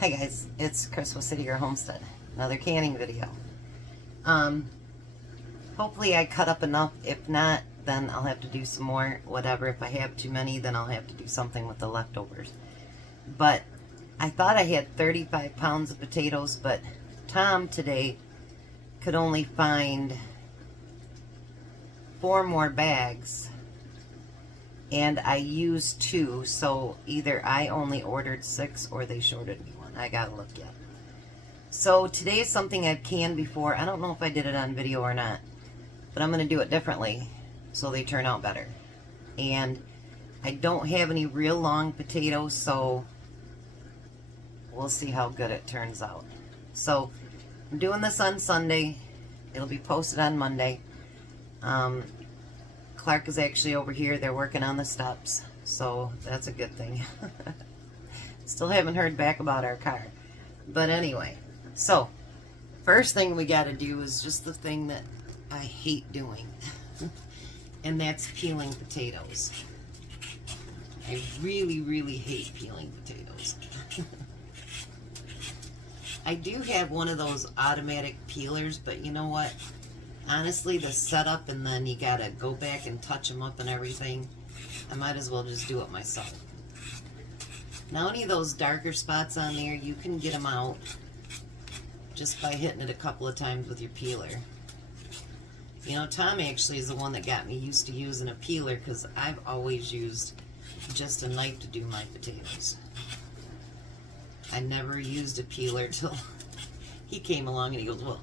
Hi guys, it's Chris with City Girl Homestead. Another canning video. Hopefully I cut up enough. If not, then I'll have to do some more. Whatever. If I have too many, then I'll have to do something with the leftovers. But I thought I had 35 pounds of potatoes, but Tom today could only find 4 more bags. And I used 2, so either I only ordered 6 or they shorted me one. I gotta look yet. So today is something I've canned before. I don't know if I did it on video or not, but I'm gonna do it differently so they turn out better. And I don't have any real long potatoes, so we'll see how good it turns out. So I'm doing this on Sunday. It'll be posted on Monday. Clark is actually over here. They're working on the steps, so that's a good thing. Still haven't heard back about our car. But anyway, so first thing we got to do is just the thing that I hate doing, and that's peeling potatoes. I really, really hate peeling potatoes. I do have one of those automatic peelers, but you know what? Honestly, the setup and then you gotta go back and touch them up and everything, I might as well just do it myself. Now, any of those darker spots on there, you can get them out just by hitting it a couple of times with your peeler. You know, Tom actually is the one that got me used to using a peeler, because I've always used just a knife to do my potatoes. I never used a peeler till he came along and he goes, well,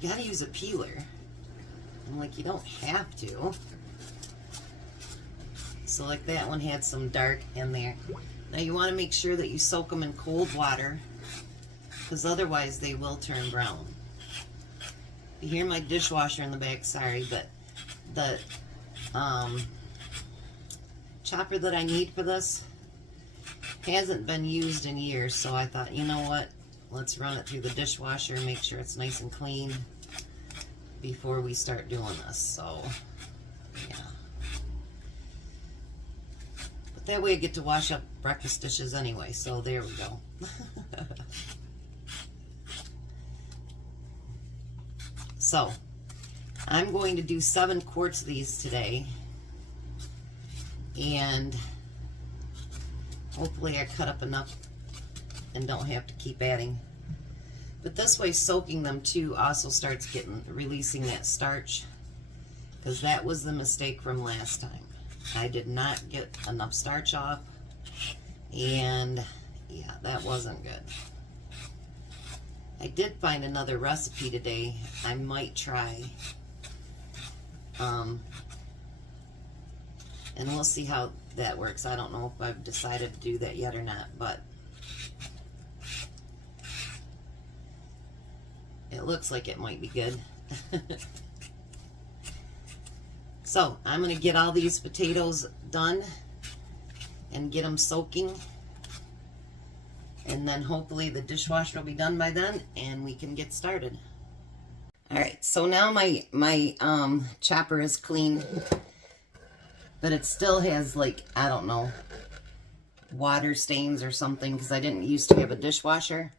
you gotta use a peeler. I'm like, you don't have to. So like that one had some dark in there. Now you want to make sure that you soak them in cold water, because otherwise they will turn brown. You hear my dishwasher in the back, sorry, but the chopper that I need for this hasn't been used in years, so I thought, you know what, let's run it through the dishwasher and make sure it's nice and clean before we start doing this. So yeah, but that way I get to wash up breakfast dishes anyway, so there we go. So I'm going to do 7 quarts of these today, and hopefully I cut up enough and don't have to keep adding. But this way, soaking them too also starts releasing that starch, because that was the mistake from last time. I did not get enough starch off, and yeah, that wasn't good. I did find another recipe today I might try, and we'll see how that works. I don't know if I've decided to do that yet or not, but it looks like it might be good. So I'm going to get all these potatoes done and get them soaking, and then hopefully the dishwasher will be done by then and we can get started. Alright, so now my chopper is clean, but it still has, like, I don't know, water stains or something, because I didn't used to have a dishwasher,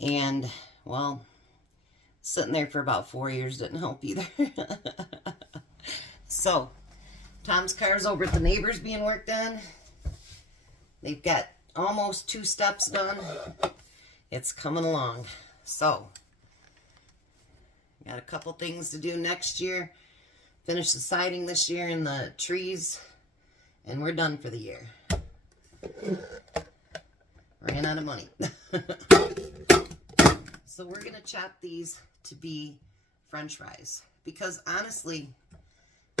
and well, sitting there for about 4 years didn't help either. So Tom's car's over at the neighbor's being worked on. They've got almost 2 steps done. It's coming along. So got a couple things to do next year. Finish the siding this year and the trees, and we're done for the year. Ran out of money. So we're gonna chop these to be French fries, because honestly,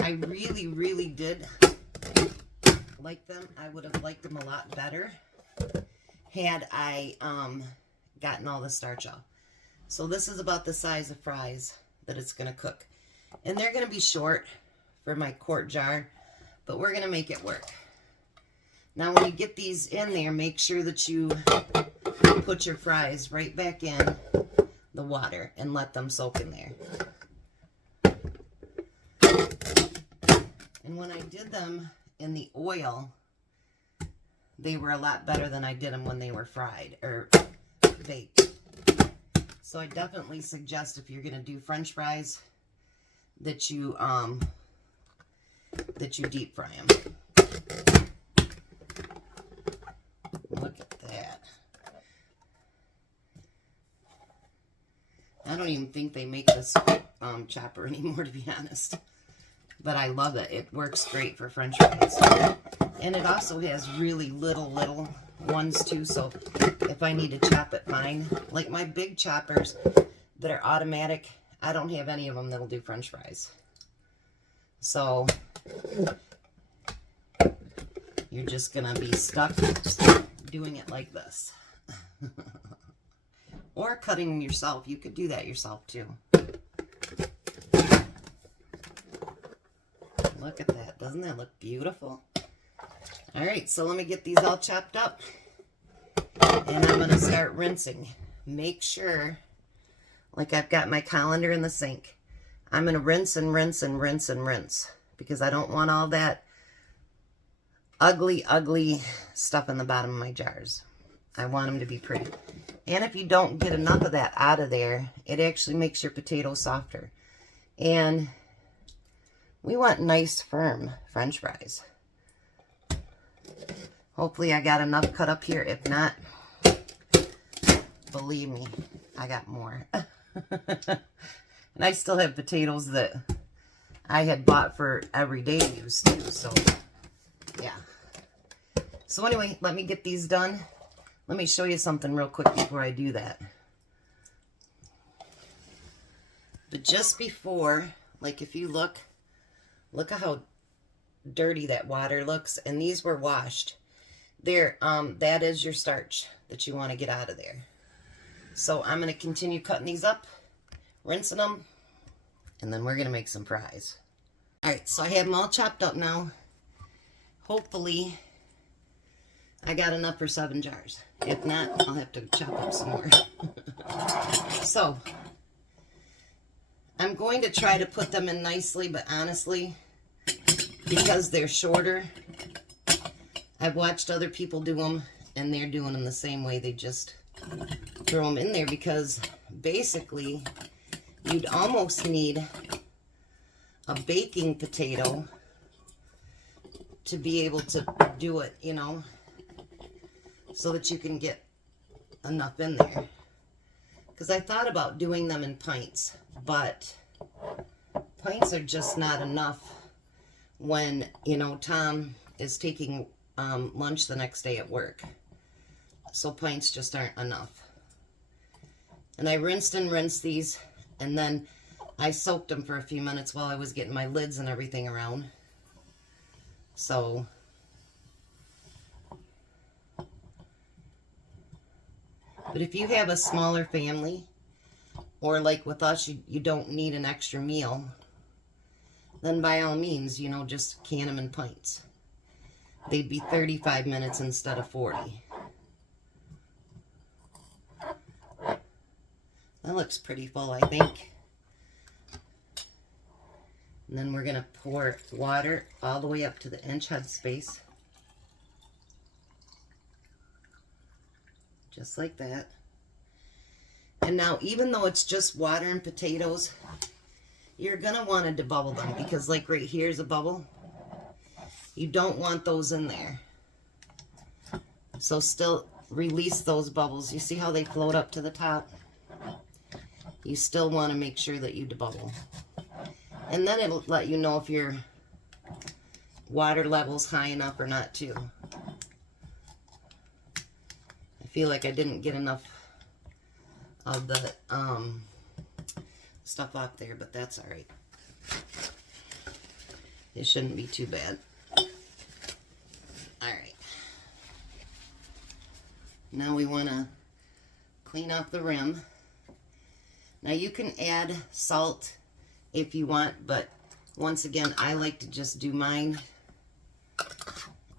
I really, really did like them. I would have liked them a lot better had I gotten all the starch off. So this is about the size of fries that it's gonna cook, and they're gonna be short for my quart jar, but we're gonna make it work. Now when you get these in there, make sure that you put your fries right back in the water and let them soak in there. And when I did them in the oil, they were a lot better than I did them when they were fried, or get baked. So I definitely suggest if you're going to do French fries that you deep fry them. Look at that. I don't even think they make this chopper anymore, to be honest. But I love it. It works great for French fries. And it also has really little ones too, so if I need to chop it fine. Like my big choppers that are automatic, I don't have any of them that'll do French fries. So you're just gonna be stuck doing it like this. Or cutting them yourself. You could do that yourself too. Look at that. Doesn't that look beautiful? Alright, so let me get these all chopped up. And I'm going to start rinsing. Make sure, like I've got my colander in the sink, I'm going to rinse and rinse and rinse and rinse. Because I don't want all that ugly, ugly stuff in the bottom of my jars. I want them to be pretty. And if you don't get enough of that out of there, it actually makes your potatoes softer. And we want nice, firm French fries. Hopefully I got enough cut up here. If not, believe me, I got more. And I still have potatoes that I had bought for everyday use too. So, yeah. So anyway, let me get these done. Let me show you something real quick before I do that. But just before, like if you look at how dirty that water looks. And these were washed. There, that is your starch that you want to get out of there. So I'm going to continue cutting these up, rinsing them, and then we're going to make some fries. Alright, so I have them all chopped up now. Hopefully I got enough for 7 jars. If not, I'll have to chop up some more. So, I'm going to try to put them in nicely, but honestly, because they're shorter, I've watched other people do them, and they're doing them the same way. They just throw them in there because basically, you'd almost need a baking potato to be able to do it, you know, so that you can get enough in there. Because I thought about doing them in pints, but pints are just not enough when, you know, Tom is taking lunch the next day at work. So pints just aren't enough. And I rinsed and rinsed these, and then I soaked them for a few minutes while I was getting my lids and everything around. So but if you have a smaller family, or like with us, you don't need an extra meal, then by all means, you know, just can them in pints. They'd be 35 minutes instead of 40. That looks pretty full, I think. And then we're going to pour water all the way up to the inch head space. Just like that. And now, even though it's just water and potatoes, you're going to want to debubble them, because like right here's a bubble. You don't want those in there. So still release those bubbles. You see how they float up to the top? You still want to make sure that you debubble. And then it'll let you know if your water level's high enough or not too. I feel like I didn't get enough of the stuff off there, but that's alright. It shouldn't be too bad. Alright. Now we want to clean off the rim. Now you can add salt if you want, but once again, I like to just do mine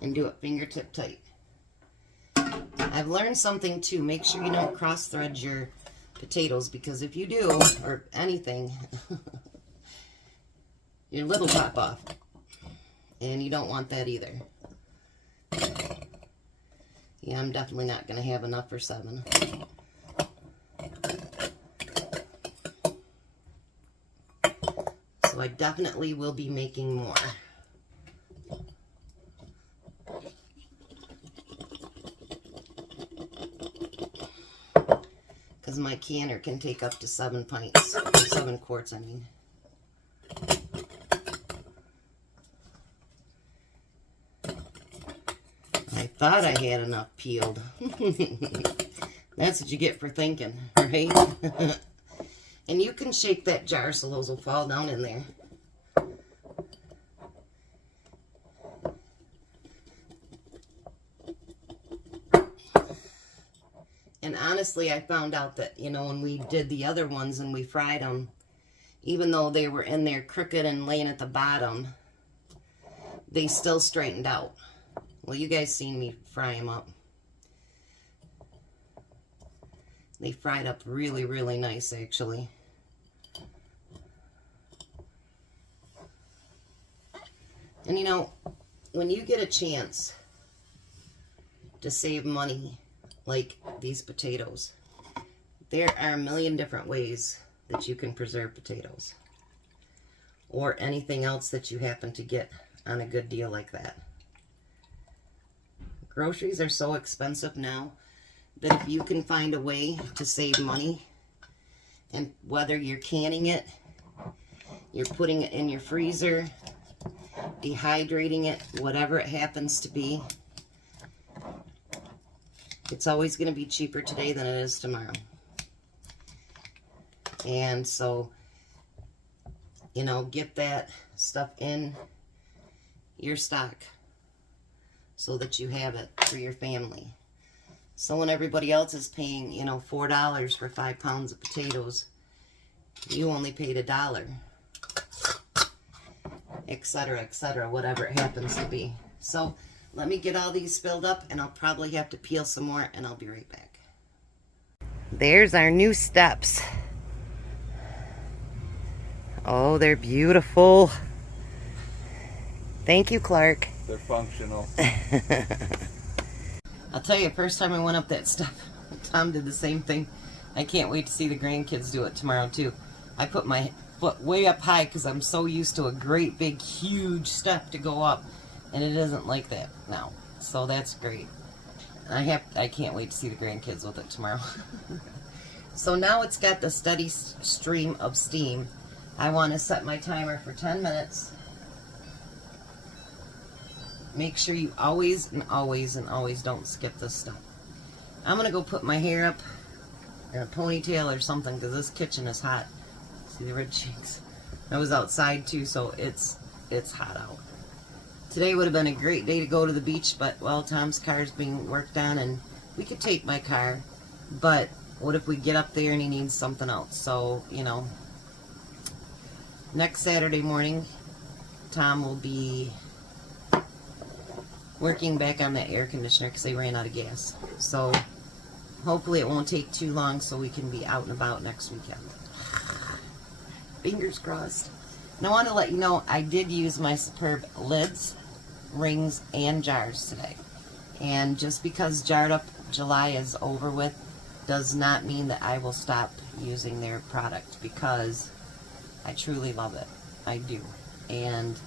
and do it fingertip tight. I've learned something too. Make sure you don't cross thread your potatoes, because if you do, or anything, your lid will pop off. And you don't want that either. Yeah, I'm definitely not going to have enough for 7. So I definitely will be making more. Because my canner can take up to 7 pints, or 7 quarts, I mean. I thought I had enough peeled. That's what you get for thinking, right? And you can shake that jar so those will fall down in there. And honestly, I found out that, you know, when we did the other ones and we fried them, even though they were in there crooked and laying at the bottom, they still straightened out. Well, you guys seen me fry them up. They fried up really, really nice, actually. And you know, when you get a chance to save money, like these potatoes, there are a million different ways that you can preserve potatoes. Or anything else that you happen to get on a good deal like that. Groceries are so expensive now that if you can find a way to save money, and whether you're canning it, you're putting it in your freezer, dehydrating it, whatever it happens to be, it's always going to be cheaper today than it is tomorrow. And so, you know, get that stuff in your stock so that you have it for your family. So when everybody else is paying, you know, $4 for 5 pounds of potatoes, you only paid $1, etc., whatever it happens to be. So let me get all these filled up, and I'll probably have to peel some more, and I'll be right back. There's our new steps. Oh, they're beautiful. Thank you, Clark. They're functional. I'll tell you, first time I went up that step, Tom did the same thing. I can't wait to see the grandkids do it tomorrow, too. I put my foot way up high because I'm so used to a great, big, huge step to go up. And it isn't like that now. So that's great. I can't wait to see the grandkids with it tomorrow. So now it's got the steady stream of steam. I want to set my timer for 10 minutes. Make sure you always and always and always don't skip this step. I'm going to go put my hair up in a ponytail or something because this kitchen is hot. See the red cheeks? I was outside too, so it's hot out. Today would have been a great day to go to the beach, but, well, Tom's car is being worked on, and we could take my car, but what if we get up there and he needs something else? So, you know, next Saturday morning, Tom will be working back on that air conditioner because they ran out of gas. So, hopefully it won't take too long so we can be out and about next weekend. Fingers crossed. And I want to let you know I did use my Superb lids, rings, and jars today. And just because Jarred Up July is over with does not mean that I will stop using their product, because I truly love it. I do. And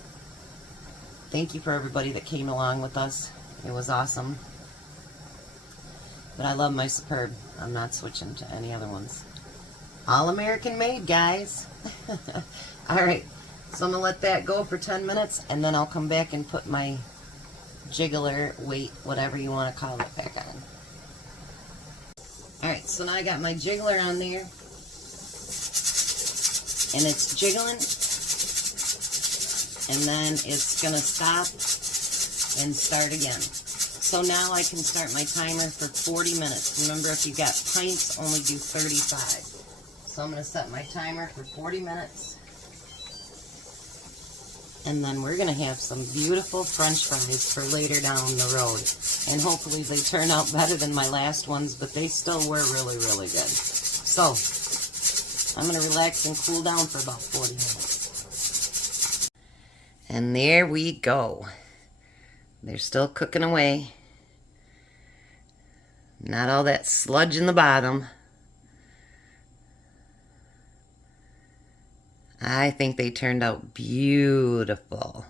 thank you for everybody that came along with us. It was awesome. But I love my Superb. I'm not switching to any other ones. All American made, guys. Alright. So I'm going to let that go for 10 minutes, and then I'll come back and put my jiggler, weight, whatever you want to call it, back on. Alright, so now I got my jiggler on there, and it's jiggling, and then it's going to stop and start again. So now I can start my timer for 40 minutes. Remember, if you got pints, only do 35. So I'm going to set my timer for 40 minutes. And then we're going to have some beautiful French fries for later down the road. And hopefully they turn out better than my last ones, but they still were really, really good. So, I'm going to relax and cool down for about 40 minutes. And there we go. They're still cooking away. Not all that sludge in the bottom. I think they turned out beautiful.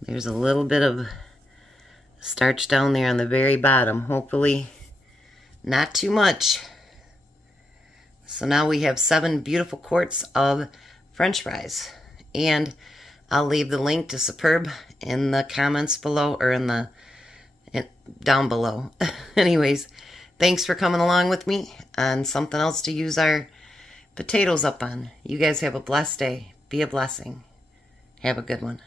There's a little bit of starch down there on the very bottom. Hopefully not too much. So now we have 7 beautiful quarts of French fries. And I'll leave the link to Superb in the comments below, or down below. Anyways, thanks for coming along with me on something else to use our potatoes up on. You guys have a blessed day. Be a blessing. Have a good one.